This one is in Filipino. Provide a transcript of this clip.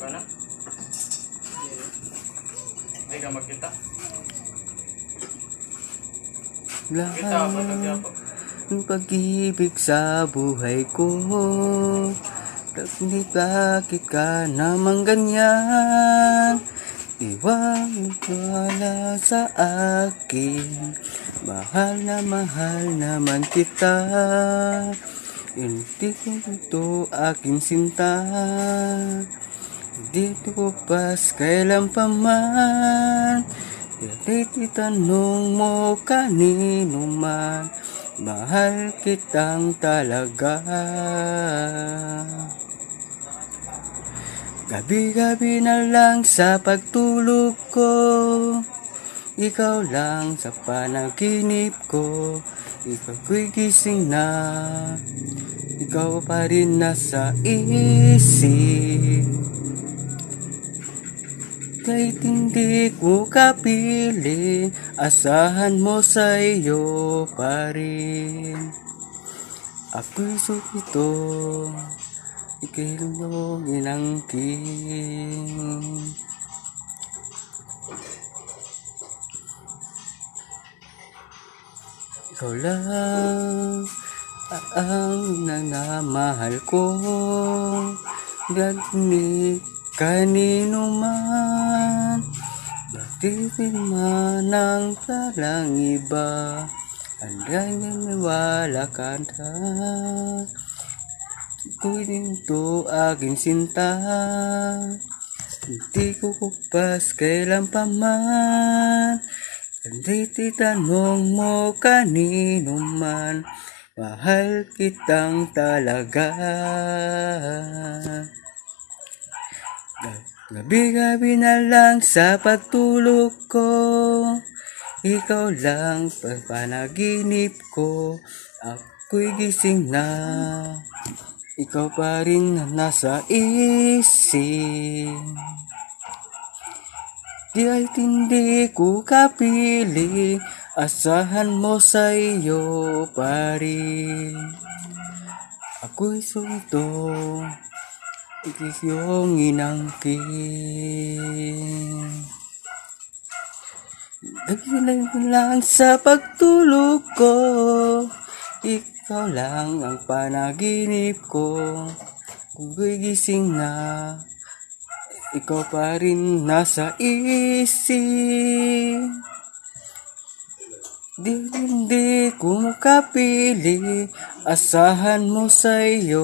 ka na? Hindi ka magkita? Kita ba nagyapag? Ang pag-ibig sa buhay ko, bakit ka naman ganyan? Iwala sa akin, mahal naman kita. Hindi ko ito aking sinta, hindi ko pas kailan pa man. Itanong mo kanino man, mahal kitang talaga. Gabi-gabi na lang sa pagtulog ko, ikaw lang sa panaginip ko. Ikaw ko'y gising na, ikaw pa rin nasa isip. Kahit hindi ko kapiling, asahan mo sa iyo pa rin. Ako'y sukito, ikilong inangkin. Ikaw lang ang nanamahal ko, ni kanino man. Bakit man ang talang iba, hanggang naniwala ka na. Kung ito aking sinta, hindi ko kupas kailan pa man. Hindi titanong mo kanino man, mahal kitang talaga. Gabi-gabi na lang sa pagtulog ko, ikaw lang panaginip ko. Ako'y gising na, ikaw pa rin nasa isip. Di ay hindi ko kapili, asahan mo sa iyo pa rin. Ako'y sunto, iyong inangkin. Gabi lang sa pagtulog ko, ikaw lang ang panaginip ko. Kung gising na, ikaw pa rin nasa isip. Di hindi ko makapili, asahan mo sa iyo.